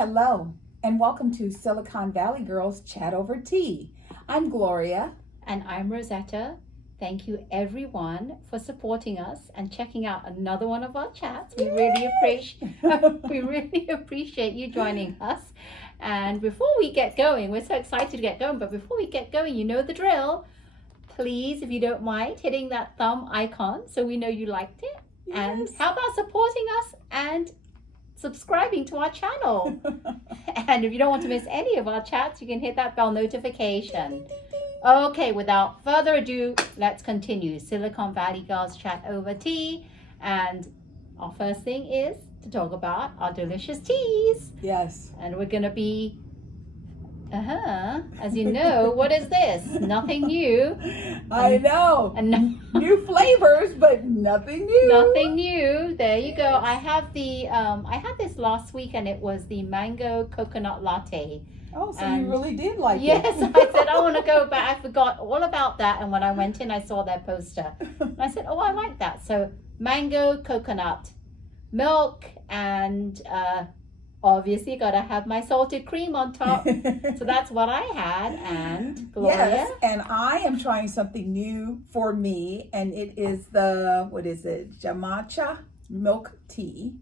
Hello, and welcome to Silicon Valley Girls Chat Over Tea. I'm Gloria. And I'm Rosetta. Thank you everyone for supporting us and checking out another one of our chats. We really appreciate you joining us. And before we get going, we're so excited to get going, but before we get going, you know the drill. Please, if you don't mind, hitting that thumb icon so we know you liked it. Yes. And how about supporting us and subscribing to our channel? And if you don't want to miss any of our chats, you can hit that bell notification. Okay, without further ado, let's continue. Silicon Valley Girls Chat Over Tea. And our first thing is to talk about our delicious teas. Yes. And we're going to be, as you know, what is this? Nothing new. I know. And new flavors, but nothing new. Nothing new. There you go. I have I had this last week, and it was the mango coconut latte. Oh, so you really did like yes, it. Yes, I said I want to go back. I forgot all about that, and when I went in, I saw their poster. And I said, oh, I like that. So mango coconut milk, and obviously got to have my salted cream on top. So that's what I had. And Gloria? Yes, and I am trying something new for me, and it is the, Jamacha milk tea.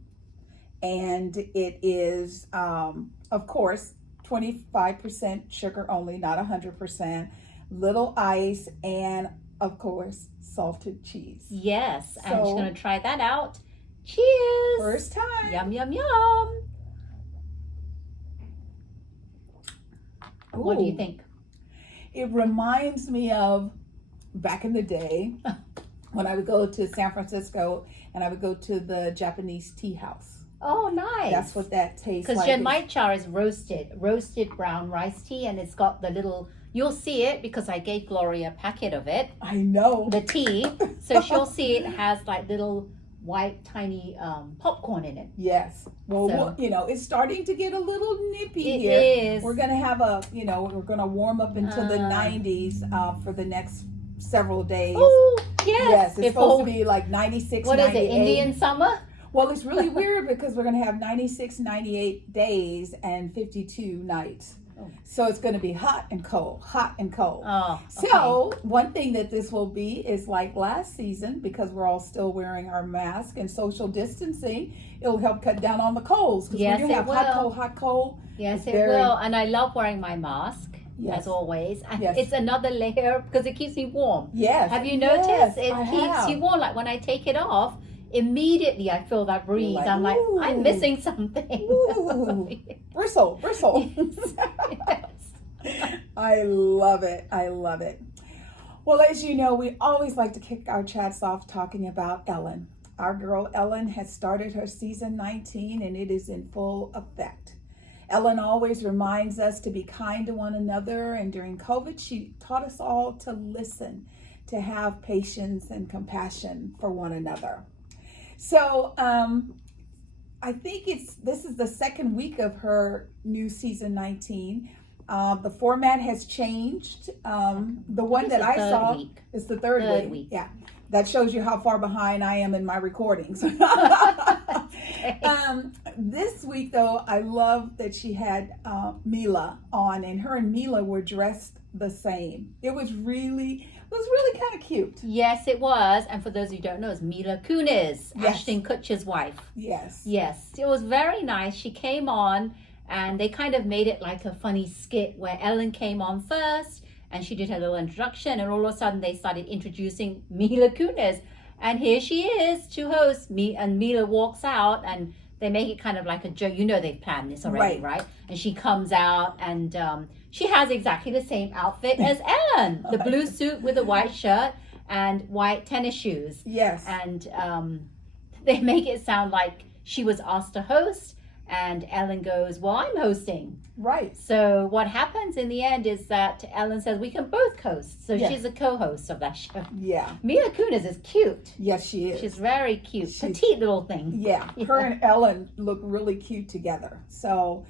And it is, of course, 25% sugar only, not 100%, little ice, and of course, salted cheese. Yes, So, I'm just going to try that out. Cheers! First time. Yum, yum, yum. Ooh. What do you think? It reminds me of back in the day when I would go to San Francisco and I would go to the Japanese tea house. Oh, nice. That's what that tastes like. Because Genmaicha is roasted brown rice tea, and it's got the little, you'll see it because I gave Gloria a packet of it. I know. The tea. So she'll see it has like little white tiny popcorn in it. Yes. Well, So, it's starting to get a little nippy it here. is. We're going to have we're going to warm up into the 90s for the next several days. Oh, yes. Yes, it's supposed to be like 96, What 98. is it, Indian summer? Well, it's really weird because we're going to have 96, 98 days and 52 nights. Oh. So it's going to be hot and cold, hot and cold. Oh, okay. So one thing that this will be is like last season, because we're all still wearing our mask and social distancing, it'll help cut down on the colds. Because Yes, when you have it hot, cold. Yes, it's it very- will. And I love wearing my mask, Yes. as always. And Yes. it's another layer because it keeps me warm. Yes. Have you noticed? Yes, It I keeps have. you warm. Like when I take it off, immediately I feel that breeze. like, I'm like, ooh. I'm missing something. Ooh. Bristle. Yes. I love it. I love it. Well, as you know, we always like to kick our chats off talking about Ellen. Our girl Ellen has started her season 19 and it is in full effect. Ellen always reminds us to be kind to one another, and during COVID, she taught us all to listen, to have patience and compassion for one another. So I think this is the second week of her new season 19. The format has changed. The one that I saw is the third week. Yeah, that shows you how far behind I am in my recordings. This week, though, I love that she had Mila on, and her and Mila were dressed the same. It was really kind of cute. Yes, it was. And for those who don't know, it's Mila Kunis, Yes. Ashton Kutcher's wife. Yes. Yes, it was very nice. She came on, and they kind of made it like a funny skit where Ellen came on first, and she did her little introduction, and all of a sudden they started introducing Mila Kunis. And here she is to host me, and Mila walks out, and they make it kind of like a joke. You know they've planned this already, right? And she comes out, and she has exactly the same outfit as Ellen. The blue suit with a white shirt and white tennis shoes. Yes. And they make it sound like she was asked to host, and Ellen goes, well, I'm hosting. Right. So what happens in the end is that Ellen says we can both host. So Yes. she's a co-host of that show. Yeah. Mila Kunis is cute. Yes, she is. She's very cute. Petite little thing. Yeah. Her and Ellen look really cute together. So,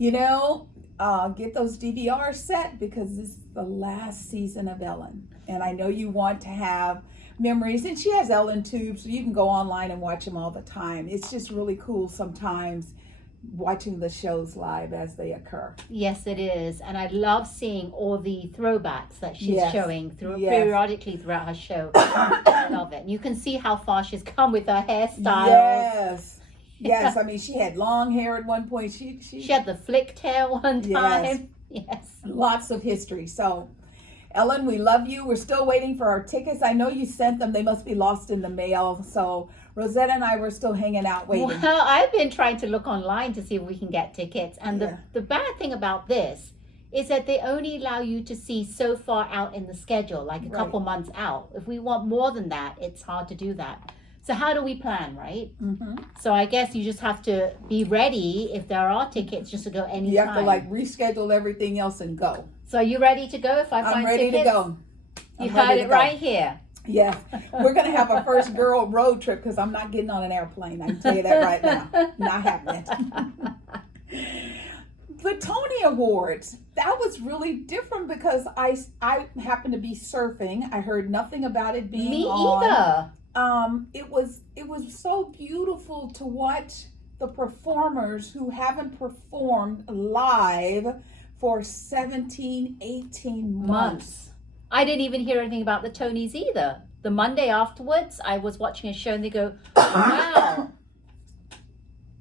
get those DVRs set because this is the last season of Ellen. And I know you want to have memories, and she has Ellen tubes, so you can go online and watch them all the time. It's just really cool sometimes watching the shows live as they occur. Yes, it is. And I love seeing all the throwbacks that she's Yes. showing through Yes. periodically throughout her show. I love it. And you can see how far she's come with her hairstyle. Yes. Yes. I mean, she had long hair at one point. She had the flicked hair one time. Yes. Lots of history. So, Ellen, we love you. We're still waiting for our tickets. I know you sent them. They must be lost in the mail. So, Rosetta and I were still hanging out waiting. Well, I've been trying to look online to see if we can get tickets. And the bad thing about this is that they only allow you to see so far out in the schedule, like a couple months out. If we want more than that, it's hard to do that. So how do we plan, right? Mm-hmm. So I guess you just have to be ready if there are tickets just to go anytime. You have to like reschedule everything else and go. So are you ready to go if I find tickets? I'm ready to go. You heard it right here. Yes. We're going to have a first girl road trip because I'm not getting on an airplane. I can tell you that right now. Not happening. The Tony Awards, that was really different because I happened to be surfing. I heard nothing about it being on. Me either. It was so beautiful to watch the performers who haven't performed live for 17, 18 months. I didn't even hear anything about the Tonys either. The Monday afterwards, I was watching a show and they go, wow.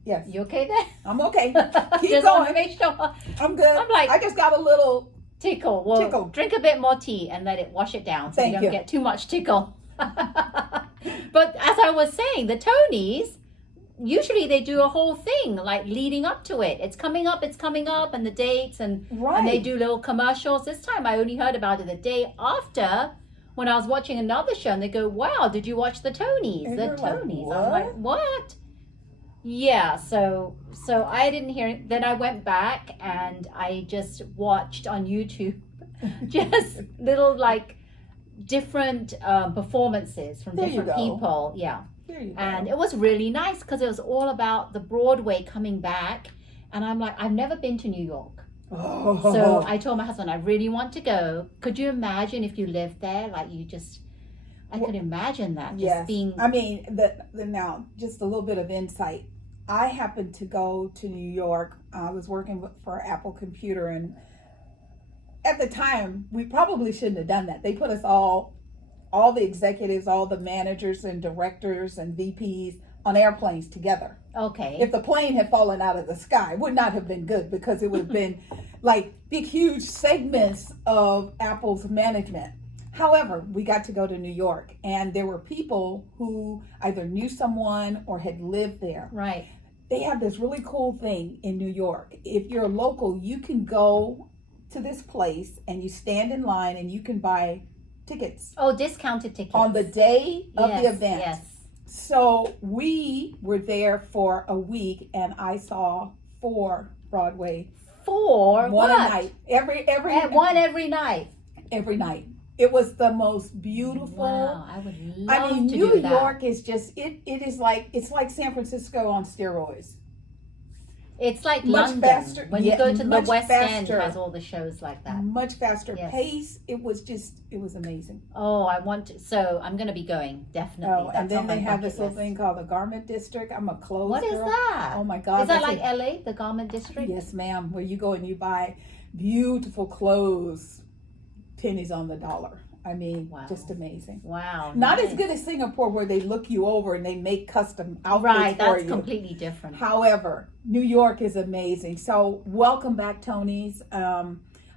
Yes. You okay there? I'm okay. Keep just going. Want to make sure. I'm good. I'm like, I just got a little tickle. Well, tickle. Drink a bit more tea and let it wash it down so you don't get too much tickle. But as I was saying, the Tonys, usually they do a whole thing like leading up to it. It's coming up, and the dates, and they do little commercials. This time I only heard about it the day after when I was watching another show, and they go, wow, did you watch the Tonys? And the Tonys. Like, I'm like, what? Yeah, so I didn't hear it. Then I went back and I just watched on YouTube just little like different performances from different people. Yeah. And it was really nice because it was all about the Broadway coming back. And I'm like, I've never been to New York. Oh. So I told my husband, I really want to go. Could you imagine if you lived there? Like I could imagine that. Just being. I mean, now, just a little bit of insight. I happened to go to New York. I was working for Apple Computer. And at the time, we probably shouldn't have done that. They put us all the executives, all the managers and directors and VPs on airplanes together. Okay. If the plane had fallen out of the sky, it would not have been good because it would have been like big, huge segments of Apple's management. However, we got to go to New York and there were people who either knew someone or had lived there. Right. They have this really cool thing in New York. If you're a local, you can go to this place and you stand in line and you can buy tickets. Oh, discounted tickets. On the day of the event. Yes. So we were there for a week and I saw 4 Broadway. 4? One a night. Every one every night. Every night. It was the most beautiful. Wow, I would love to New do that. York is just it's like San Francisco on steroids. It's like much London. Faster. When you go to the West End, faster. has all the shows like that. Much faster pace. It was amazing. Oh, I want to. So I'm going to be going, definitely. Oh, and then they have this little thing called the Garment District. I'm a clothes What girl. is that? Oh my God. Is that like LA, the Garment District? Yes, ma'am. Where you go and you buy beautiful clothes, pennies on the dollar. I mean, just amazing. Wow. Not as good as Singapore where they look you over and they make custom outfits right, for you. That's completely different. However, New York is amazing. So welcome back, Tonys.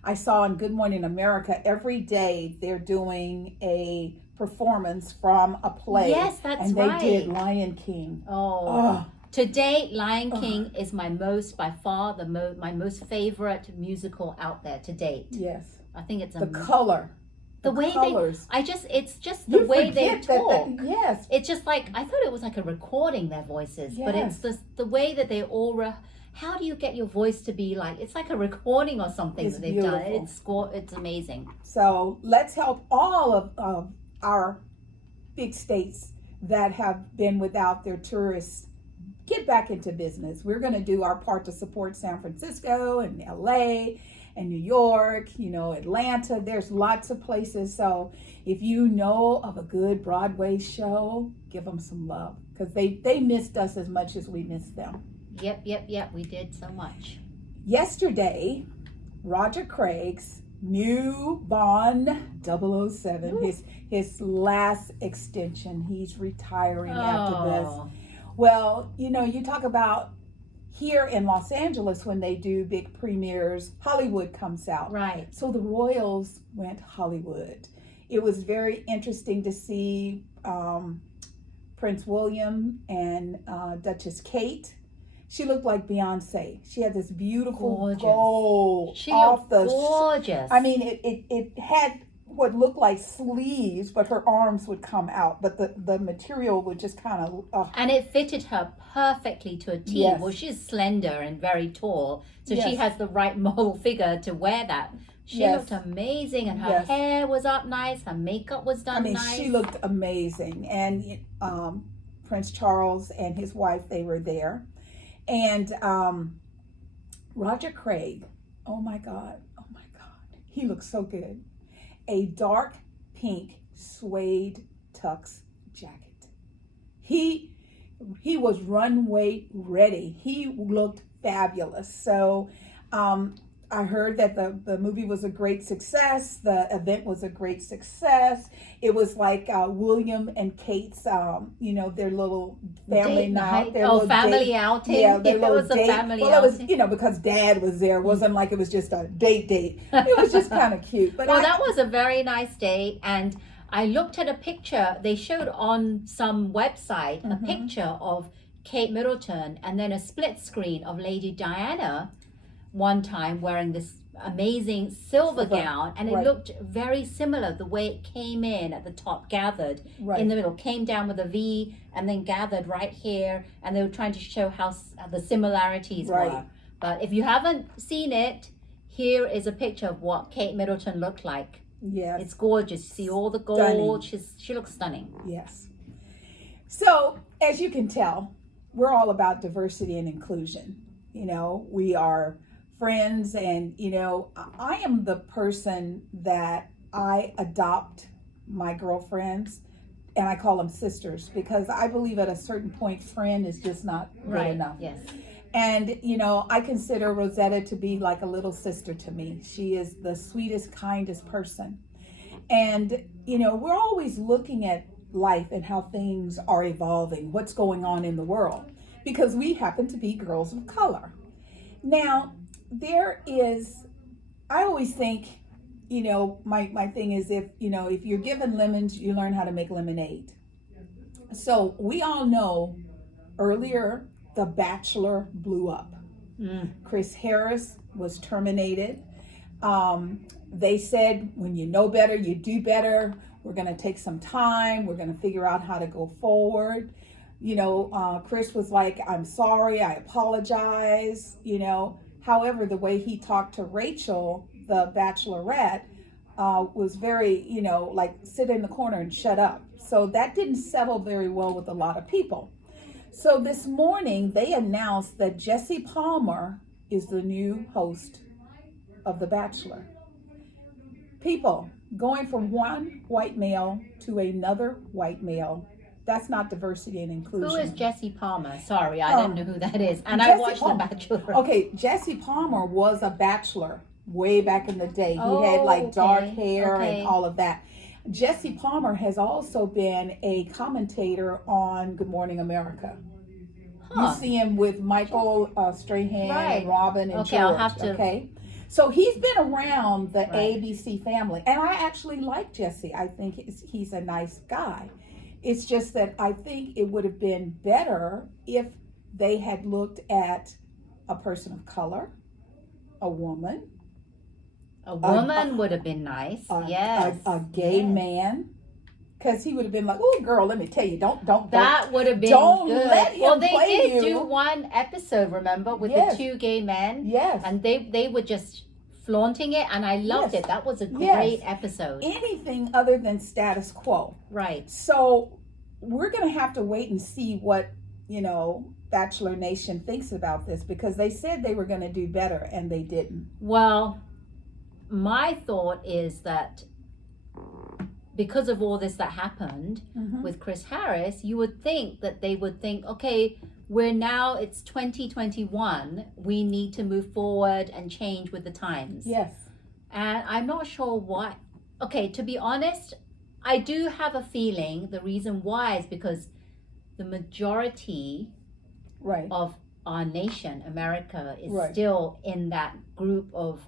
I saw on Good Morning America every day they're doing a performance from a play. Yes, that's right. And they did Lion King. Oh. To date, Lion King is my most, by far, my most favorite musical out there to date. Yes. I think it's the color. The way colors. it's just the way they talk. Yes. It's just like, I thought it was like a recording, their voices, but it's the way that they all, how do you get your voice to be like, it's like a recording or something that they've done. It's amazing. So let's help all of our big states that have been without their tourists get back into business. We're going to do our part to support San Francisco and LA and New York, Atlanta. There's lots of places. So if you know of a good Broadway show, give them some love because they missed us as much as we missed them. Yep. We did so much. Yesterday, Roger Craig's new Bond 007, his last extension. He's retiring after this. Well, you talk about here in Los Angeles when they do big premieres, Hollywood comes out. Right. So the royals went Hollywood. It was very interesting to see Prince William and Duchess Kate. She looked like Beyonce. She had this beautiful gold off the. Gorgeous. I mean, it had what looked like sleeves, but her arms would come out. But the material would just kind of. And it fitted her perfectly to a T. Yes. Well, she's slender and very tall, so Yes. she has the right model figure to wear that. She Yes. looked amazing, and her Yes. hair was up nice. Her makeup was done nice. She looked amazing. And Prince Charles and his wife, they were there. And Roger Craig, oh my God, he looks so good. A dark pink suede tux jacket. He was runway ready. He looked fabulous. So I heard that the movie was a great success. The event was a great success. It was like William and Kate's, their little family night. Their little family date. outing. Yeah, their little it was date. a family well, outing. it was, because Dad was there. It wasn't like it was just a date. It was just kind of cute. But that was a very nice date. And I looked at a picture. They showed on some website a picture of Kate Middleton and then a split screen of Lady Diana one time wearing this amazing silver gown, and it looked very similar the way it came in at the top, gathered in the middle, came down with a V and then gathered right here, and they were trying to show how the similarities were. But if you haven't seen it, here is a picture of what Kate Middleton looked like. Yes, it's gorgeous. See all the gold. She looks stunning. Yes. So as you can tell, we're all about diversity and inclusion. We are friends, and I am the person that I adopt my girlfriends, and I call them sisters, because I believe at a certain point friend is just not good enough. Yes. And I consider Rosetta to be like a little sister to me. She is the sweetest, kindest person. And we're always looking at life and how things are evolving, what's going on in the world, because we happen to be girls of color. Now, I always think, my thing is if you're given lemons, you learn how to make lemonade. So we all know earlier, The Bachelor blew up. Chris Harris was terminated. They said, when you know better, you do better. We're going to take some time. We're going to figure out how to go forward. Chris was like, I'm sorry, I apologize, However, the way he talked to Rachel, the Bachelorette, was very, like sit in the corner and shut up. So that didn't settle very well with a lot of people. So this morning they announced that Jesse Palmer is the new host of The Bachelor. People, going from one white male to another white male, that's not diversity and inclusion. Who is Jesse Palmer? Sorry, I don't know who that is. And Jesse I watched Palmer. The Bachelor. Okay, Jesse Palmer was a bachelor way back in the day. He had like dark hair and all of that. Jesse Palmer has also been a commentator on Good Morning America. You see him with Michael Strahan and Robin and George. I'll have to. Okay. So he's been around the ABC family. And I actually like Jesse. I think he's a nice guy. It's just that I think it would have been better if they had looked at a person of color, a woman. A woman would have been nice. Yes. A gay man. Because he would have been like, oh, girl, let me tell you, don't. That would have been don't good. let him well, they play did you. do one episode, remember, with the two gay men? Yes. And they were just flaunting it, and I loved it. That was a great episode. Anything other than status quo. Right. So we're going to have to wait and see what, Bachelor Nation thinks about this, because they said they were going to do better and they didn't. Well, my thought is that because of all this that happened with Chris Harris, you would think that they would think, okay, we're now, it's 2021, we need to move forward and change with the times. Yes. And I'm not sure why. Okay, to be honest, I do have a feeling the reason why is because the majority Right. of our nation, America, is Right. still in that group of,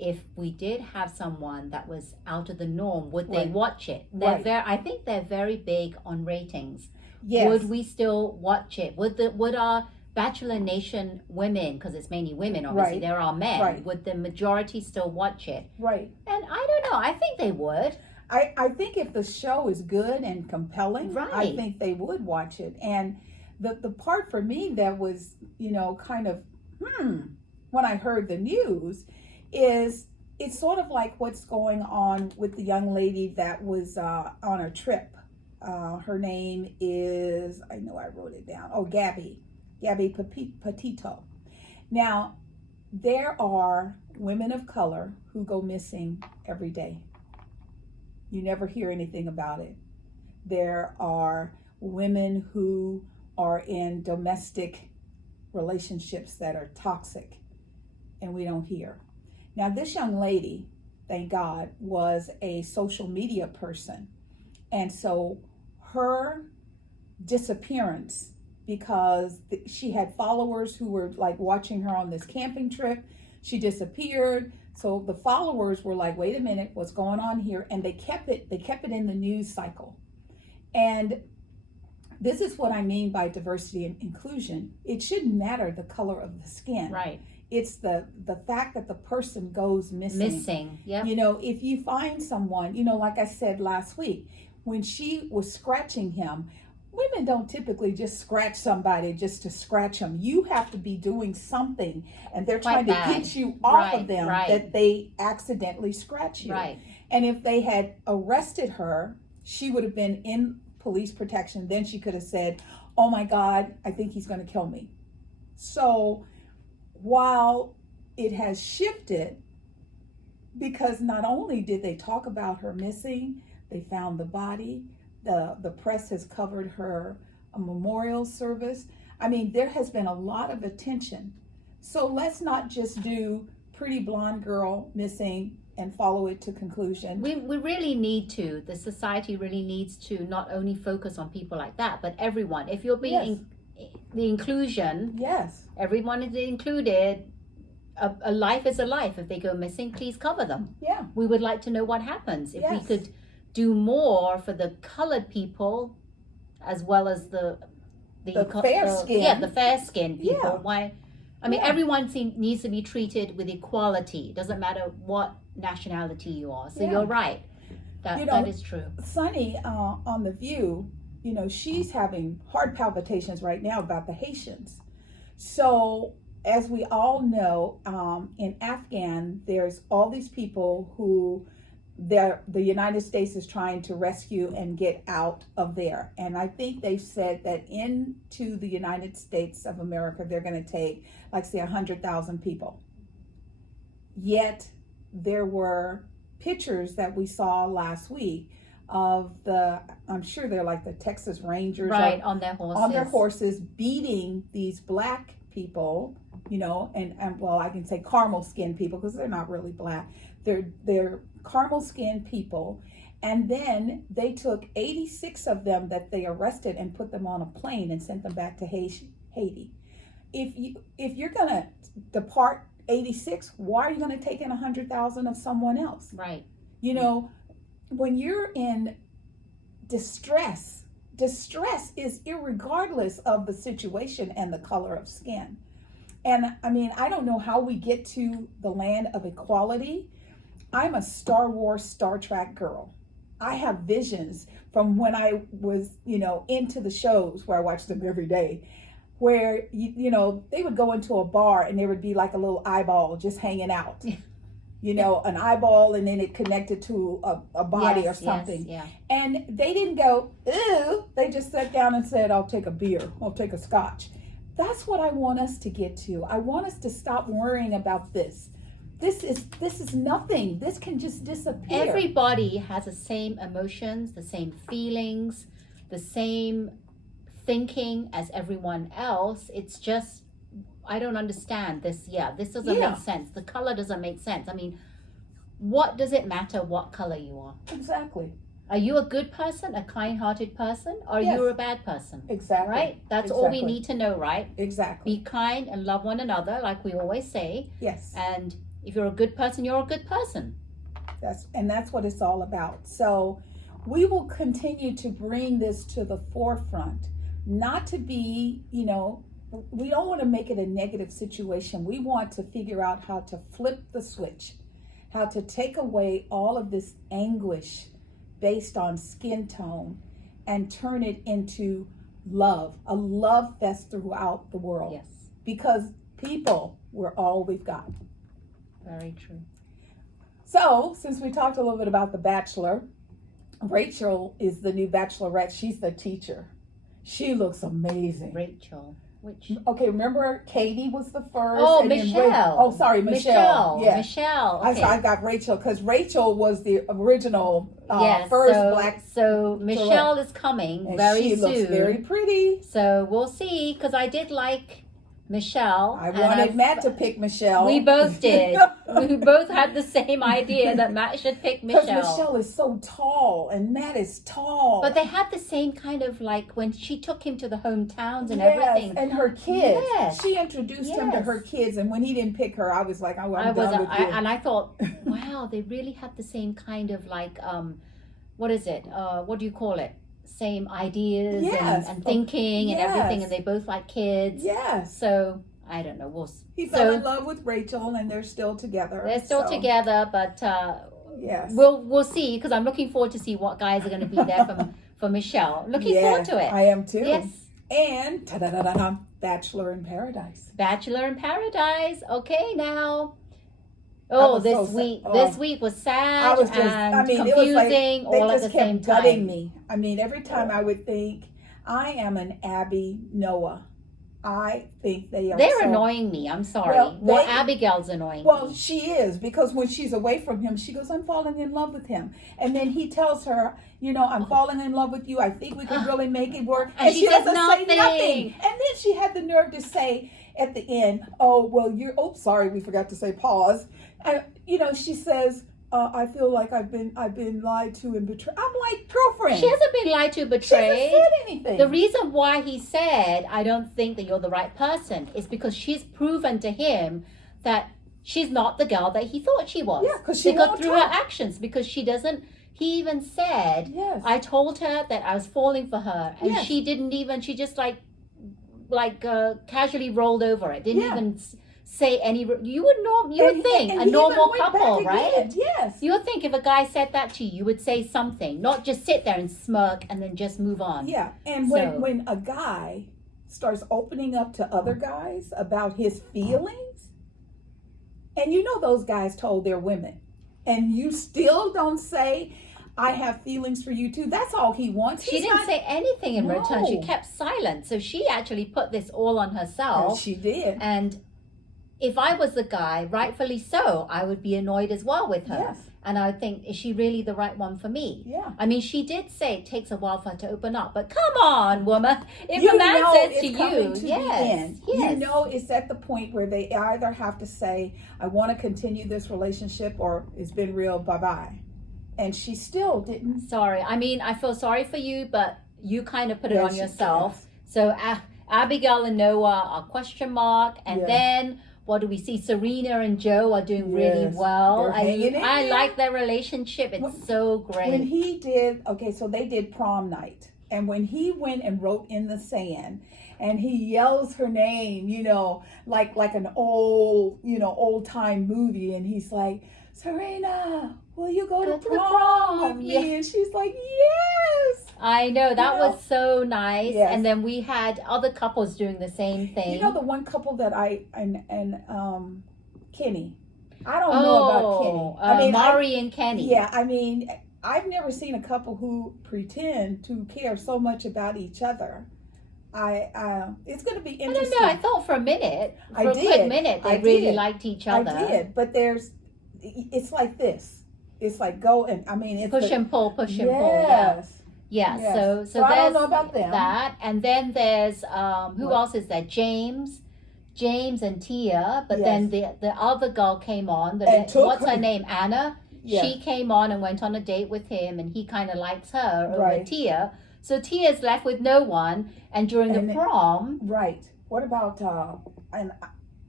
if we did have someone that was out of the norm, would they Right. watch it? Right. I think they're very big on ratings. Yes. Would we still watch it? Would our Bachelor Nation women, because it's mainly women, obviously, Right. there are men, Right. would the majority still watch it? Right. And I don't know, I think they would. I think if the show is good and compelling, I Right. think they would watch it. And the part for me that was, kind of, when I heard the news is it's sort of like what's going on with the young lady that was on a trip. Her name is, I know I wrote it down. Oh, Gabby Petito. Now, there are women of color who go missing every day. You never hear anything about it. There are women who are in domestic relationships that are toxic, and we don't hear. Now, this young lady, thank God, was a social media person. And so her disappearance, because she had followers who were like watching her on this camping trip, she disappeared. So the followers were like, wait a minute, what's going on here? And they kept it in the news cycle. And this is what I mean by diversity and inclusion. It shouldn't matter the color of the skin. Right. It's the fact that the person goes missing. Yeah. If you find someone, like I said last week, when she was scratching him, women don't typically just scratch somebody just to scratch them. You have to be doing something, and they're trying to get you off of them that they accidentally scratch you. Right. And if they had arrested her, she would have been in police protection. Then she could have said, oh my God, I think he's going to kill me. So while it has shifted, because not only did they talk about her missing, they found the body. The press has covered her memorial service. I mean, there has been a lot of attention. So let's not just do pretty blonde girl missing and follow it to conclusion. We really need to. The society really needs to not only focus on people like that, but everyone. If you're being the inclusion, everyone is included. A life is a life. If they go missing, please cover them. Yeah. We would like to know what happens. If we could do more for the colored people, as well as the fair skin. The fair skinned people. Yeah. Why? I mean, everyone needs to be treated with equality. It doesn't matter what nationality you are. So you're right. That is true. Sunny on The View, she's having heart palpitations right now about the Haitians. So as we all know, in Afghan, there's all these people who the United States is trying to rescue and get out of there. And I think they've said that into the United States of America, they're going to take, like, say, 100,000 people. Yet there were pictures that we saw last week of I'm sure they're like the Texas Rangers. Right, on their horses. On their horses, beating these black people, and well, I can say caramel skinned people because they're not really black. They're caramel skinned people. And then they took 86 of them that they arrested and put them on a plane and sent them back to Haiti. If you're going to depart 86, why are you going to take in 100,000 of someone else? Right. When you're in distress is irregardless of the situation and the color of skin. And I mean, I don't know how we get to the land of equality. I'm a Star Wars, Star Trek girl. I have visions from when I was, into the shows where I watched them every day, where, they would go into a bar and there would be like a little eyeball just hanging out, an eyeball, and then it connected to a body or something. Yes, yeah. And they didn't go, ew. They just sat down and said, I'll take a beer. I'll take a scotch. That's what I want us to get to. I want us to stop worrying about this. This is nothing. This can just disappear. Everybody has the same emotions, the same feelings, the same thinking as everyone else. It's just, I don't understand this. Yeah, this doesn't make sense. The color doesn't make sense. I mean, what does it matter what color you are? Exactly. Are you a good person, a kind-hearted person, or Yes. are you a bad person? Exactly. Right? That's all we need to know, right? Exactly. Be kind and love one another, like we always say. Yes. And if you're a good person, you're a good person. That's what it's all about. So we will continue to bring this to the forefront, not to be, we don't want to make it a negative situation. We want to figure out how to flip the switch, how to take away all of this anguish based on skin tone and turn it into love, a love fest throughout the world. Yes. Because people, we're all we've got. Very true. So, since we talked a little bit about The Bachelor, Rachel is the new Bachelorette. She's the teacher. She looks amazing. Rachel. Which? Okay, remember Katie was the first. Oh, and then Michelle. Michelle. Yeah. Michelle. Okay. I got Rachel because Rachel was the original black. So Michelle is coming and very she soon. She looks very pretty. So we'll see, because I did like Michelle. I wanted Matt to pick Michelle. We both did. We both had the same idea that Matt should pick Michelle. Because Michelle is so tall and Matt is tall. But they had the same kind of, like, when she took him to the hometowns and everything. And her kids. Yes. She introduced him to her kids, and when he didn't pick her, I was like, oh, I'm done with you. And I thought, wow, they really had the same kind of, like, what is it? What do you call it? Same ideas and thinking and everything, and they both like kids. Yes. So I don't know. He fell in love with Rachel, and they're still together. They're still together, but yes, we'll see, because I'm looking forward to see what guys are going to be there for Michelle. Looking forward to it. I am too. Yes. And Bachelor in Paradise. Bachelor in Paradise. Okay, now. Oh, this week was sad and confusing, it was like, all at the same time. They just kept gutting me. I mean, every time I would think, I am an Abby Noah. I think they're annoying me. I'm sorry. Well, Abigail's annoying me. Well, she is, because when she's away from him, she goes, I'm falling in love with him. And then he tells her, I'm falling in love with you. I think we can really make it work. And she doesn't say nothing. And then she had the nerve to say at the end, oh, well, sorry, we forgot to say pause. And, she says, I feel like I've been lied to and betrayed. I'm like, girlfriend. She hasn't been lied to, betrayed. She hasn't said anything. The reason why he said, I don't think that you're the right person, is because she's proven to him that she's not the girl that he thought she was. Yeah, because she won't through her actions, because she doesn't. He even said, yes. I told her that I was falling for her, and she didn't even. She just casually rolled over it. Didn't even say any. You would think a normal couple, right? Again. Yes. You would think if a guy said that to you, you would say something, not just sit there and smirk and then just move on. Yeah, and when a guy starts opening up to other guys about his feelings, and those guys told their women, and you still don't say, I have feelings for you too. That's all he wants. She didn't say anything in return. She kept silent. So she actually put this all on herself. And she did. And if I was the guy, rightfully so, I would be annoyed as well with her. Yes. And I would think, is she really the right one for me? Yeah. I mean, she did say it takes a while for her to open up. But come on, woman. If a man says to you, yes. It's at the point where they either have to say, I want to continue this relationship, or it's been real, bye-bye. And she still didn't. Sorry. I mean, I feel sorry for you, but you kind of put it on yourself. So Abigail and Noah are question mark. And then what do we see? Serena and Joe are doing really well. I like their relationship. It's so great. When he did, so they did prom night. And when he went and wrote in the sand, and he yells her name, like an old time movie. And he's like, Serena, will you go to prom with me? And she's like, yes. I know, that was so nice. Yes. And then we had other couples doing the same thing. The one couple that Kenny. I don't know about Kenny. Mari and Kenny. Yeah, I've never seen a couple who pretend to care so much about each other. It's going to be interesting. I don't know. I thought for a quick minute, they really liked each other. I did, but it's like this. It's like go and it's push and pull. Yes. Yeah, Yes. so I don't there's know about them. that, and then there's who What? else is there? James and Tia, but Yes. then the other girl came on. And took What's her her- name? Anna. Yeah. She came on and went on a date with him, and he kind of likes her over Right. Tia. So Tia's left with no one, and during And the it- prom, Right. What about and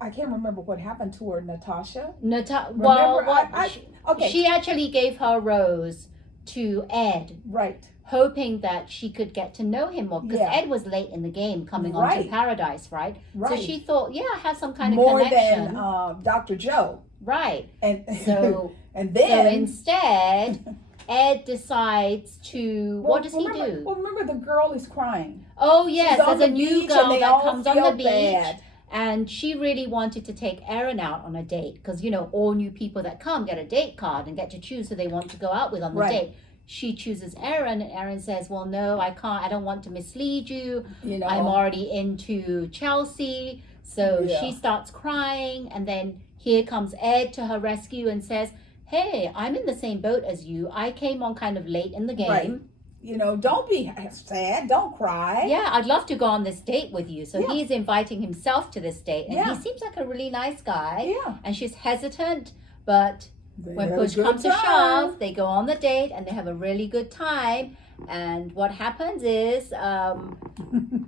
I can't remember what happened to her, Natasha. well, Remember, okay. she actually gave her rose to Ed, Right. hoping that she could get to know him more, because Yeah. Ed was late in the game coming Right. onto Paradise, right? Right. So she thought, yeah, I have some kind of More connection. than Dr. Joe. Right. And So, and so then instead, Ed decides to, what does he do? Well, remember the girl is crying. Oh, yes, She's on there's a the new beach girl and they that all comes on feel the beach. bad. And she really wanted to take Erin out on a date because, you know, all new people that come get a date card and get to choose who they want to go out with on the Right. date. She chooses Erin, and Erin says, well, no, I can't. I don't want to mislead you. You know. I'm already into Chelsea. So Yeah. she starts crying, and then here comes Ed to her rescue and says, hey, I'm in the same boat as you. I came on kind of late in the game. Right. You know, don't be sad. Don't cry. Yeah, I'd love to go on this date with you. So Yeah. he's inviting himself to this date, and Yeah. he seems like a really nice guy. Yeah. And she's hesitant, but They when had a push good comes to time. shove, they go on the date and they have a really good time. And what happens is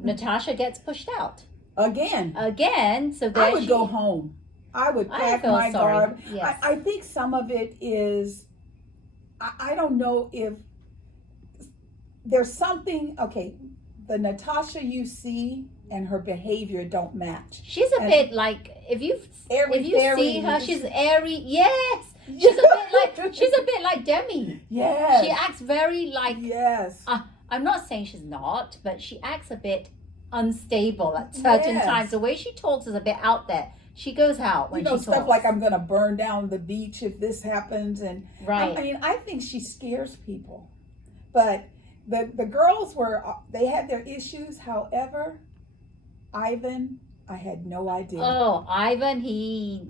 Natasha gets pushed out again. So there I would go home. I would pack feel my sorry. garb. Yes. I think some of it is, I don't know if there's something, okay, the Natasha you see and her behavior don't match. She's a bit like, if you see her, she's airy. Yes. She's a bit like Demi. Yes. She acts very like, Yes. I'm not saying she's not, but she acts a bit unstable at certain Yes. times. The way she talks is a bit out there. She goes out when You know, she stuff talks. like I'm going to burn down the beach if this happens. And Right. I mean, I think she scares people. But the girls they had their issues. However, Ivan, I had no idea. Oh, Ivan,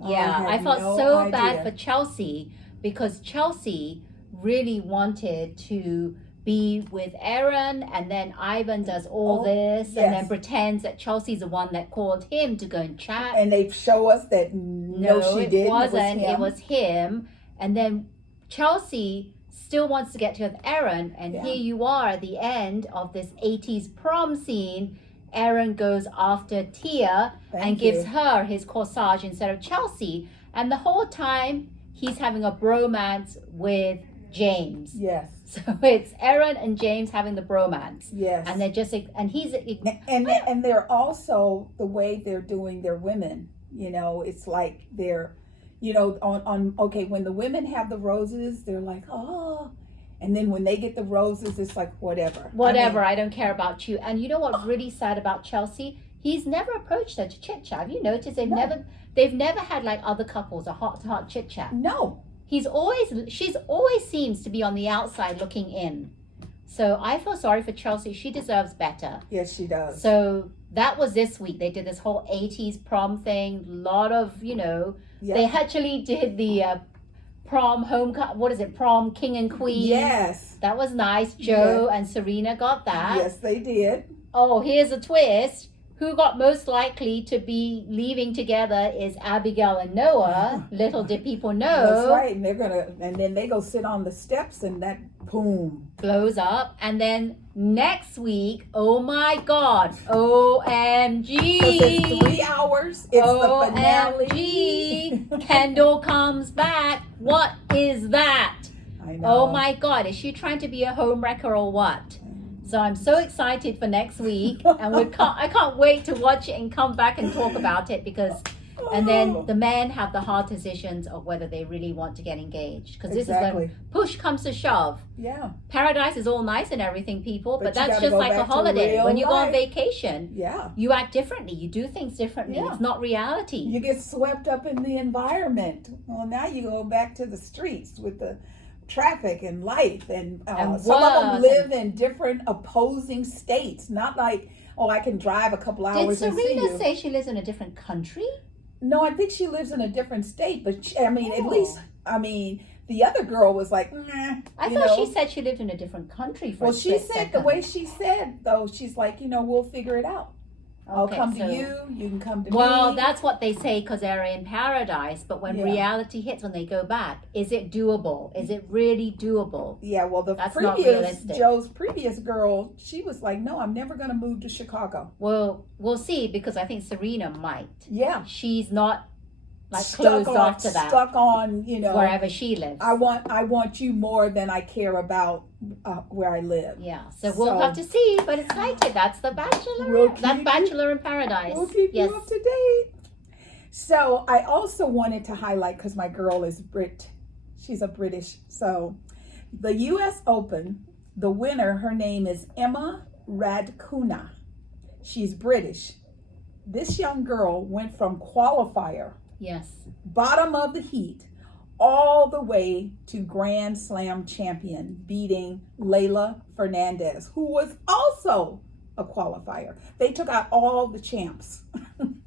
I had felt no so bad idea. for Chelsea because Chelsea really wanted to be with Erin, and then Ivan does all this and then yes. pretends that Chelsea's the one that called him to go and chat. And they show us that no, she didn't. It wasn't. It It was him. And then Chelsea still wants to get to with Erin, and Yeah. here you are at the end of this 80s prom scene. Erin goes after Tia and Thank gives you. her his corsage instead of Chelsea. And the whole time he's having a bromance with James. Yes. So it's Erin and James having the bromance. Yes. And they're just, and he's, and they're also the way they're doing their women. You know, it's like they're, you know, on okay, when the women have the roses, they're like, oh, and then when they get the roses, it's like whatever. I don't care about you. And you know what's really sad about Chelsea? He's never approached her to chit chat. Have you noticed they've never had like other couples a heart to heart chit chat? No. She's always seems to be on the outside looking in. So I feel sorry for Chelsea. She deserves better. Yes, she does. So that was this week. They did this whole 80s prom thing. A lot of, you know, Yep. they actually did the prom prom king and queen. Yes. That was nice. Joe and Serena got that. Yes, they did. Oh, here's a twist. Who got most likely to be leaving together is Abigail and Noah. Little did people know. That's right. And then they go sit on the steps and that boom. Blows up. And then next week, oh my God, OMG. It's 3 hours. It's the finale. OMG. Kendall comes back. What is that? I know. Oh my God. Is she trying to be a homewrecker or what? So I'm so excited for next week, and I can't wait to watch it and come back and talk about it and then the men have the hard decisions of whether they really want to get engaged, because this is when push comes to shove. Yeah. Paradise is all nice and everything, people, but you that's gotta just go like a back to holiday. real When you go on life. vacation, Yeah. you act differently. You do things differently. Yeah. It's not reality. You get swept up in the environment. Well, now you go back to the streets with the traffic and life, and some of them live in different opposing states. Not like, oh, I can drive a couple hours. Did and see Serena you. say she lives in a different country? No, I think she lives in a different state, but at least I mean, the other girl was like, nah, I you thought know. she said she lived in a different country for Well, a she split said the second. way she said, though, she's like, we'll figure it out. I'll Okay, come so- to you. You can come to Well, me. that's what they say because they're in paradise. But when Yeah. reality hits, when they go back, is it doable? Is it really doable? Yeah, well, That's not previous realistic. Joe's previous girl, she was like, no, I'm never going to move to Chicago. Well, we'll see because I think Serena might. Yeah, She's not like stuck closed on, off to that stuck on, wherever she lives. I want you more than I care about where I live. Yeah, so we'll have to see. But excited. That's the Bachelor. That's Bachelor in Paradise. We'll keep you up to date. So I also wanted to highlight, because my girl is she's a British. So the U.S. Open, the winner, her name is Emma Raducanu. She's British. This young girl went from qualifier, Yes. bottom of the heat, all the way to Grand Slam champion, beating Leylah Fernandez, who was also a qualifier. They took out all the champs.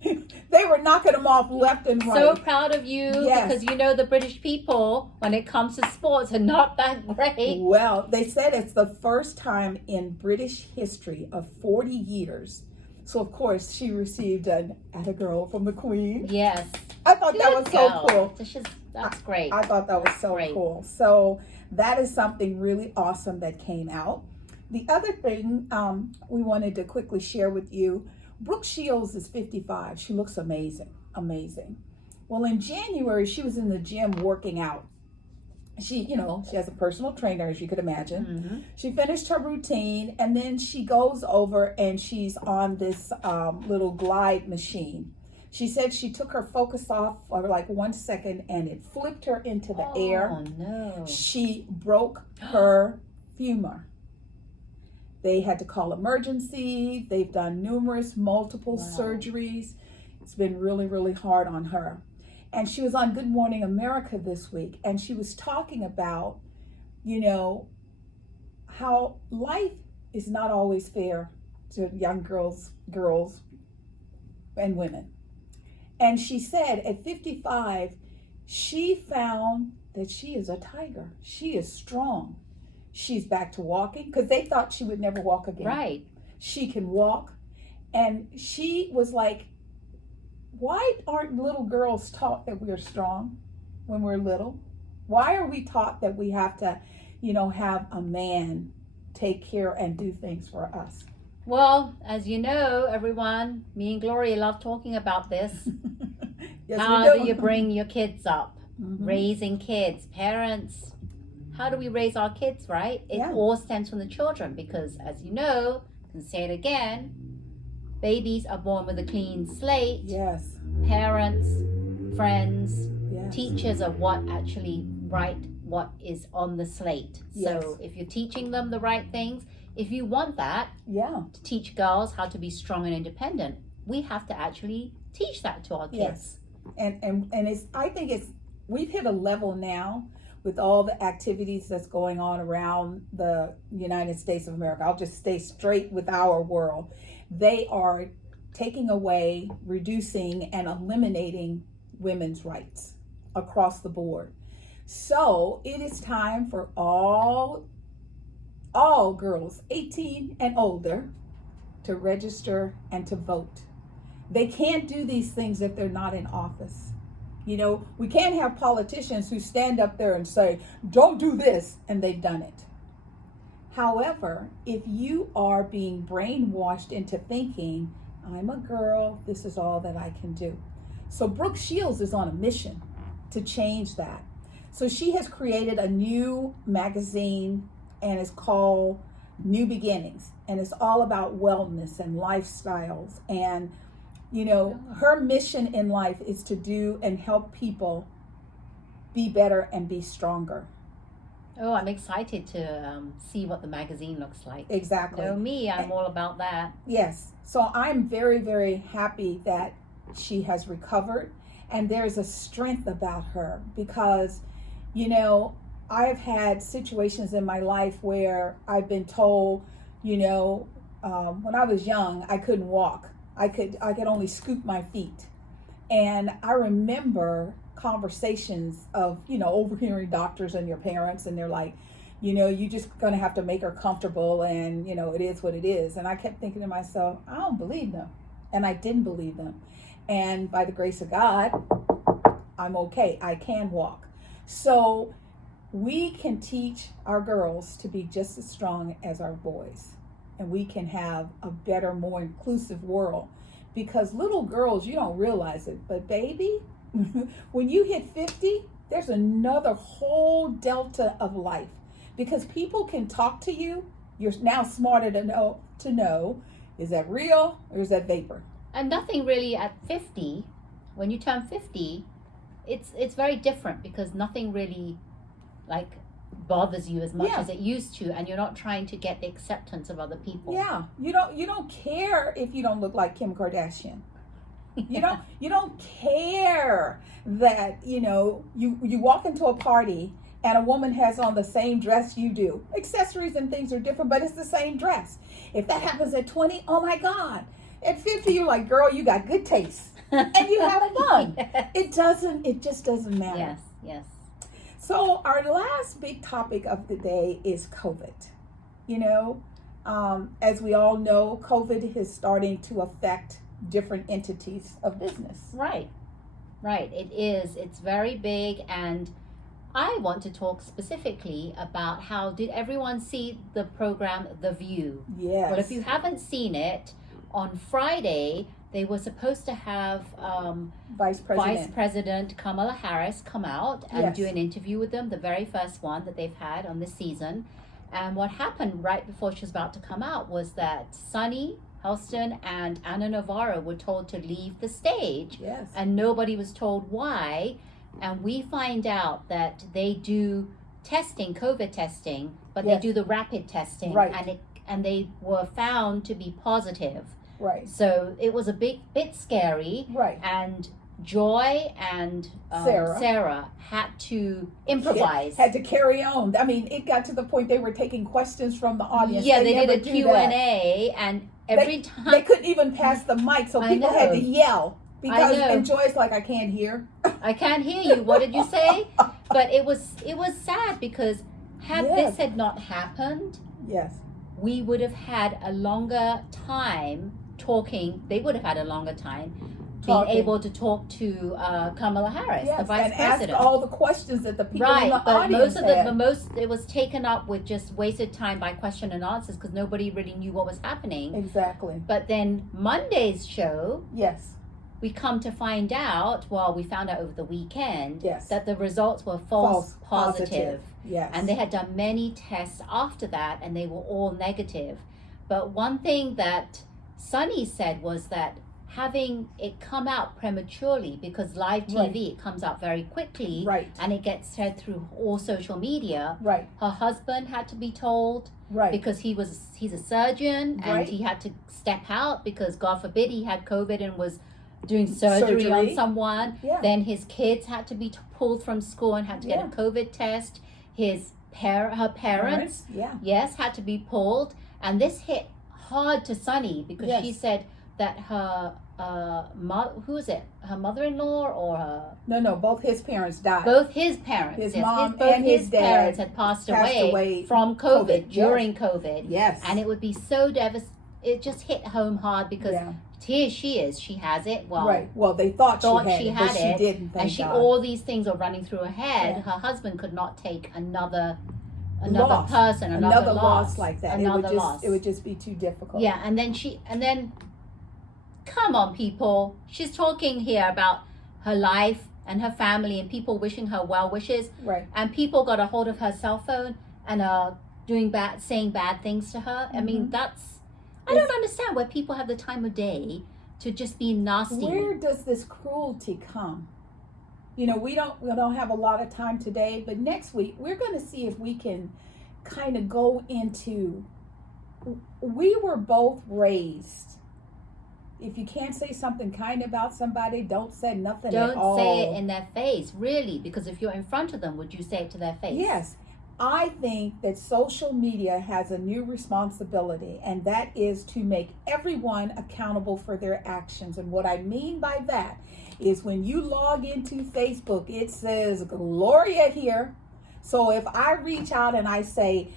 They were knocking them off left and right. So proud of you Yes. because you know the British people, when it comes to sports, are not that great. Well, they said it's the first time in British history of 40 years. So, of course, she received an Attagirl from the Queen. Yes. I thought that Good was girl. so cool. That's great. I thought that was That's so great. cool. So that is something really awesome that came out. The other thing we wanted to quickly share with you, Brooke Shields is 55. She looks amazing, amazing. Well, in January, she was in the gym working out. She has a personal trainer, as you could imagine. Mm-hmm. She finished her routine, and then she goes over and she's on this little glide machine. She said she took her focus off for like 1 second and it flipped her into the air. Oh, no. She broke her femur. They had to call emergency. They've done multiple Wow. surgeries. It's been really, really hard on her. And she was on Good Morning America this week, and she was talking about, how life is not always fair to young girls and women. And she said at 55, she found that she is a tiger. She is strong. She's back to walking because they thought she would never walk again. Right. She can walk. And she was like, why aren't little girls taught that we're strong when we're little? Why are we taught that we have to, have a man take care and do things for us? Well, as you know, everyone, me and Gloria love talking about this. Yes, How we do you bring your kids up? Mhm. Raising kids, parents. How do we raise our kids, right? It Yeah. all stems from the children because, as you know, and say it again, babies are born with a clean slate. Yes. Parents, friends, Yes. teachers are what actually write what is on the slate. Yes. So if you're teaching them the right things, if you want that Yeah. to teach girls how to be strong and independent, we have to actually teach that to our kids. Yes. And I think we've hit a level now with all the activities that's going on around the United States of America. I'll just stay straight with our world. They are taking away, reducing, and eliminating women's rights across the board. So it is time for all girls 18 and older to register and to vote. They can't do these things if they're not in office. We can't have politicians who stand up there and say, don't do this, and they've done it. However, if you are being brainwashed into thinking, I'm a girl, this is all that I can do. So Brooke Shields is on a mission to change that. So she has created a new magazine, and it's called New Beginnings. And it's all about wellness and lifestyles. And, her mission in life is to do and help people be better and be stronger. Oh, I'm excited to see what the magazine looks like. Exactly. Know me, I'm all about that. Yes. So I'm very, very happy that she has recovered, and there's a strength about her because, I have had situations in my life where I've been told, when I was young, I couldn't walk. I could only scoop my feet. And I remember conversations of, overhearing doctors and your parents, and they're like, you're just going to have to make her comfortable, and, it is what it is. And I kept thinking to myself, I don't believe them. And I didn't believe them. And by the grace of God, I'm okay. I can walk. So we can teach our girls to be just as strong as our boys. And we can have a better, more inclusive world. Because little girls, you don't realize it, but baby, when you hit 50, there's another whole delta of life. Because people can talk to you. You're now smarter to know, is that real or is that vapor? And nothing really at 50, when you turn 50, it's very different, because nothing really like bothers you as much as it used to, and you're not trying to get the acceptance of other people. Yeah, you don't care if you don't look like Kim Kardashian. You don't care that you walk into a party and a woman has on the same dress you do. Accessories and things are different, but it's the same dress. If that happens at 20, oh my God. At 50, you're like, girl, you got good taste. And you have fun. Yes. It just doesn't matter. Yes. So our last big topic of the day is COVID. As we all know, COVID is starting to affect different entities of business. Right. It is. It's very big, and I want to talk specifically about how did everyone see the program The View? Yes. Well, if you haven't seen it, on Friday they were supposed to have Vice President Kamala Harris come out and do an interview with them, the very first one that they've had on this season. And what happened right before she was about to come out was that Sunny Helston and Anna Navarro were told to leave the stage. Yes. And nobody was told why. And we find out that they do testing, COVID testing, but they do the rapid testing. Right. And they were found to be positive. Right. So it was a bit scary. Right. And Joy and Sarah had to improvise. Had to carry on. I mean, it got to the point they were taking questions from the audience. Yeah, they did a Q&A, and every time they couldn't even pass the mic, so people had to yell. Because and Joy's like, I can't hear. I can't hear you. What did you say? But it was sad, because had this had not happened, we would have had a longer time talking. They would have had a longer time being able to talk to Kamala Harris, the vice president, ask all the questions that the people in the audience most it was taken up with just wasted time by question and answers, because nobody really knew what was happening. Exactly. But then Monday's show, we come to find out, we found out over the weekend, that the results were false positive. Yes. And they had done many tests after that, and they were all negative. But one thing that Sunny said was that having it come out prematurely, because live TV, it comes out very quickly, and it gets said through all social media. Her husband had to be told, because he's a surgeon, and he had to step out because, God forbid, he had COVID and was doing surgery on someone. Then his kids had to be pulled from school and had to get a COVID test. Her parents, had to be pulled, and this hit hard to Sunny, because she said that her her mother-in-law or her both his parents died. Both his parents, his mom and his dad parents had passed away from COVID during COVID. And it would be so devastating. It just hit home hard, because here she is. She has it. Well, they thought she had it, but she didn't. And all these things are running through her head. Her husband could not take another person, another loss like that. It would just be too difficult. Yeah, and then come on, people. She's talking here about her life and her family and people wishing her well wishes. And people got a hold of her cell phone and are saying bad things to her. I mean, I don't understand where people have the time of day to just be nasty. Where does this cruelty come? We don't have a lot of time today, but next week we're going to see if we can kind of go into, we were both raised, if you can't say something kind about somebody, don't say nothing at all. Don't say it in their face, really, because if you're in front of them, would you say it to their face? Yes. I think that social media has a new responsibility, and that is to make everyone accountable for their actions. And what I mean by that is when you log into Facebook, it says Gloria here. So if I reach out and I say,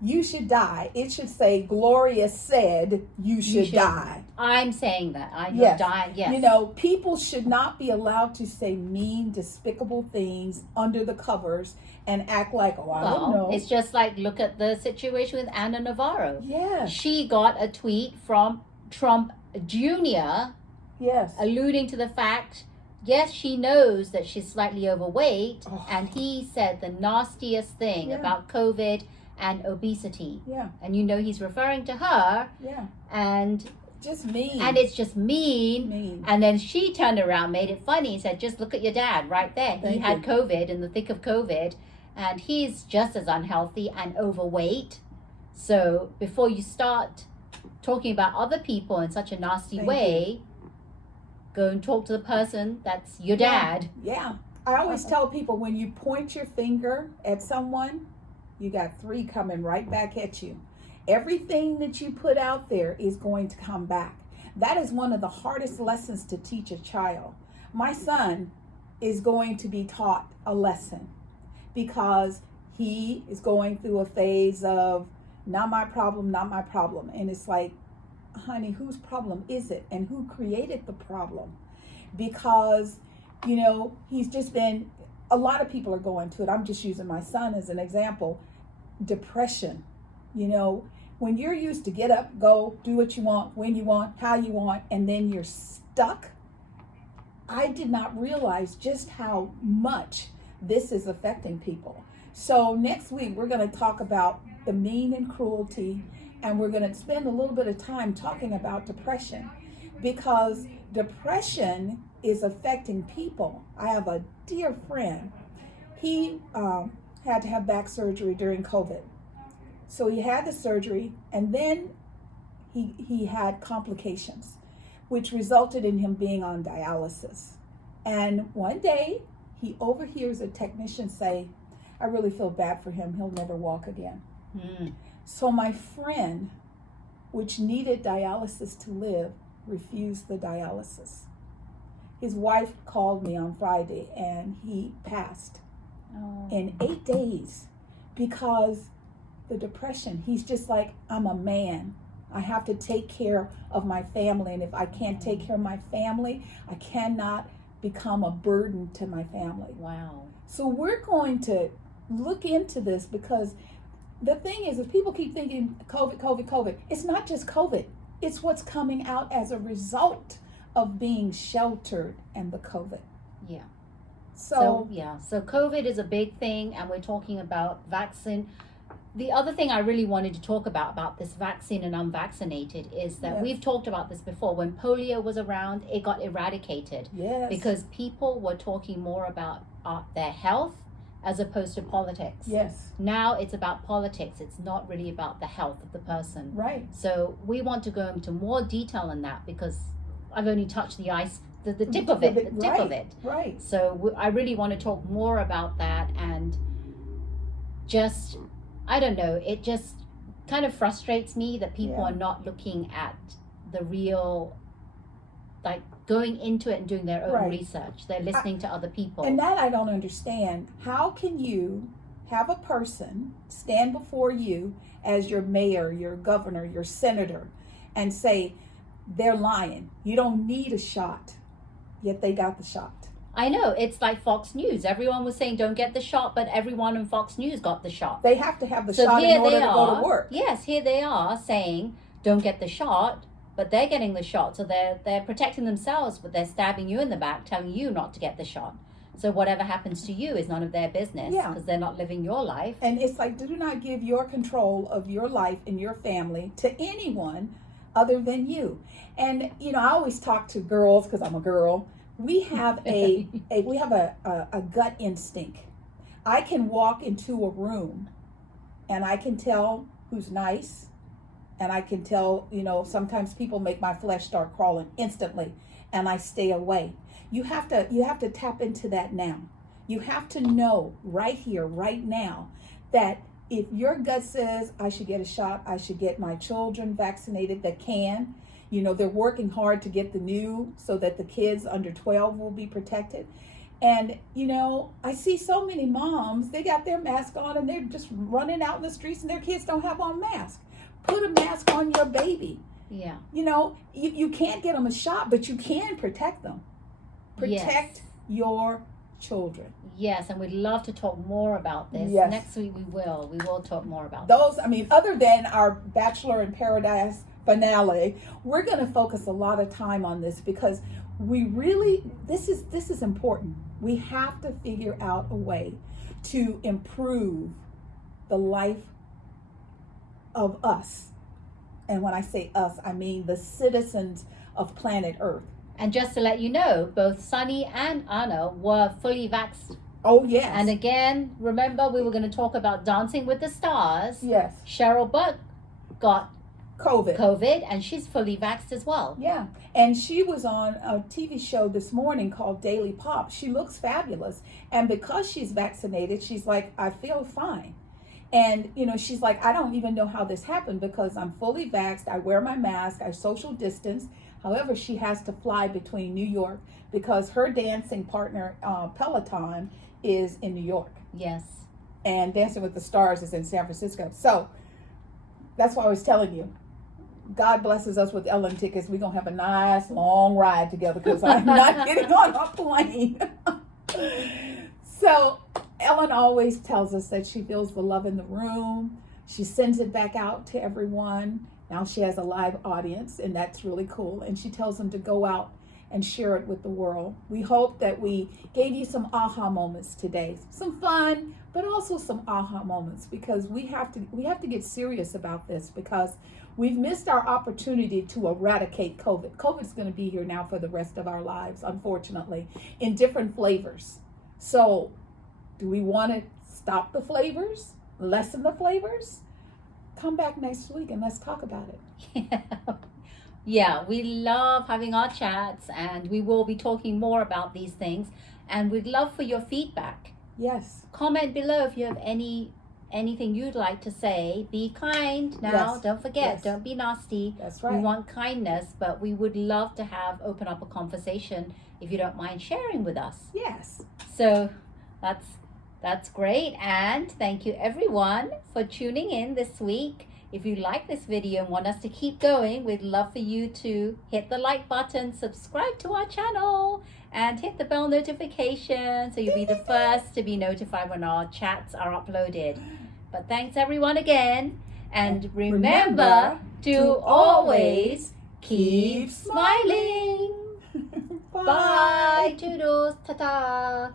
you should die, it should say Gloria said you should die. I'm saying that. Yes. Die. Yes. You know, people should not be allowed to say mean, despicable things under the covers and act like, oh, I don't know. It's just like, look at the situation with Anna Navarro. Yes. She got a tweet from Trump Jr. Yes. alluding to the fact, yes, she knows that she's slightly overweight, and he said the nastiest thing about COVID and obesity. Yeah. And you know he's referring to her. Yeah. And just mean. And it's just mean. Mean. And then she turned around, made it funny, and said, just look at your dad right there. He had COVID, in the thick of COVID, and he's just as unhealthy and overweight. So before you start talking about other people in such a nasty way, go and talk to the person that's your dad. Yeah. I always tell people, when you point your finger at someone, you got 3 coming right back at you. Everything that you put out there is going to come back. That is one of the hardest lessons to teach a child. My son is going to be taught a lesson because he is going through a phase of not my problem, not my problem. And it's like, honey, whose problem is it? And who created the problem? Because, you know, he's just been, a lot of people are going to it. I'm just using my son as an example. Depression. You know, when you're used to get up, go, do what you want, when you want, how you want, and then you're stuck. I did not realize just how much this is affecting people. So next week, we're going to talk about the mean and cruelty, and we're going to spend a little bit of time talking about depression, because depression is affecting people. I have a dear friend. He had to have back surgery during COVID. So he had the surgery, and then he had complications, which resulted in him being on dialysis. And one day, he overhears a technician say, I really feel bad for him. He'll never walk again. So my friend, which needed dialysis to live, refused the dialysis. His wife called me on Friday, and he passed in 8 days because the depression. He's just like, I'm a man. I have to take care of my family. And if I can't take care of my family, I cannot become a burden to my family. Wow. So we're going to look into this, because the thing is, if people keep thinking COVID, COVID, COVID, it's not just COVID. It's what's coming out as a result of being sheltered and the COVID. Yeah. So COVID is a big thing, and we're talking about vaccine. The other thing I really wanted to talk about this vaccine and unvaccinated is that we've talked about this before. When polio was around, it got eradicated because people were talking more about their health as opposed to politics. Yes. Now it's about politics. It's not really about the health of the person. Right. So we want to go into more detail on that, because I've only touched the tip of it. Right. So I really want to talk more about that, and just, I don't know, it just kind of frustrates me that people are not looking at the real, like going into it and doing their own research. They're listening to other people. And that I don't understand. How can you have a person stand before you as your mayor, your governor, your senator, and say, they're lying, you don't need a shot, yet they got the shot? I know, it's like Fox News. Everyone was saying don't get the shot, but everyone in Fox News got the shot. They have to have the shot in order to go to work. Yes, here they are saying don't get the shot, but they're getting the shot. So they're protecting themselves, but they're stabbing you in the back, telling you not to get the shot. So whatever happens to you is none of their business, because they're not living your life. And it's like, do not give your control of your life and your family to anyone other than you. And, you know, I always talk to girls, because I'm a girl. We have a gut instinct. I can walk into a room and I can tell who's nice, and I can tell, you know, sometimes people make my flesh start crawling instantly, and I stay away. You have to tap into that now. You have to know right here, right now, that if your gut says I should get a shot, I should get my children vaccinated that can. You know, they're working hard to get the new so that the kids under 12 will be protected. And, you know, I see so many moms, they got their mask on and they're just running out in the streets and their kids don't have on masks. Put a mask on your baby. Yeah. You know, you can't get them a shot, but you can protect them. Protect your children. Yes, and we'd love to talk more about this. Yes. Next week we will. We will talk more about Those, I mean, other than our Bachelor in Paradise finale, we're going to focus a lot of time on this because we really, this is important. We have to figure out a way to improve the life of us. And when I say us, I mean the citizens of planet Earth. And just to let you know, both Sunny and Anna were fully vaxxed. Oh, yes. And again, remember we were going to talk about Dancing with the Stars. Yes. Cheryl Buck got COVID, and she's fully vaxxed as well. Yeah, and she was on a TV show this morning called Daily Pop. She looks fabulous, and because she's vaccinated, she's like, I feel fine. And, you know, she's like, I don't even know how this happened because I'm fully vaxxed, I wear my mask, I social distance. However, she has to fly between New York because her dancing partner, Peloton, is in New York. Yes. And Dancing with the Stars is in San Francisco. So that's why I was telling you, God blesses us with Ellen tickets. We're going to have a nice long ride together because I'm not getting on a plane. So Ellen always tells us that she feels the love in the room. She sends it back out to everyone. Now she has a live audience, and that's really cool. And she tells them to go out and share it with the world. We hope that we gave you some aha moments today. Some fun, but also some aha moments because we have to get serious about this because we've missed our opportunity to eradicate COVID. COVID's going to be here now for the rest of our lives, unfortunately, in different flavors. So do we want to stop the flavors, lessen the flavors? Come back next week and let's talk about it. Yeah, we love having our chats and we will be talking more about these things and we'd love for your feedback. Yes. Comment below if you have anything you'd like to say. Be kind now. Yes. Don't forget, Yes. Don't be nasty. That's right. We want kindness, but we would love to open up a conversation if you don't mind sharing with us. Yes. So that's great, and thank you everyone for tuning in this week. If you like this video and want us to keep going, we'd love for you to hit the like button, subscribe to our channel, and hit the bell notification so you'll be the first to be notified when our chats are uploaded. But thanks everyone again, and remember to always keep smiling. Bye. Toodles. Ta-ta.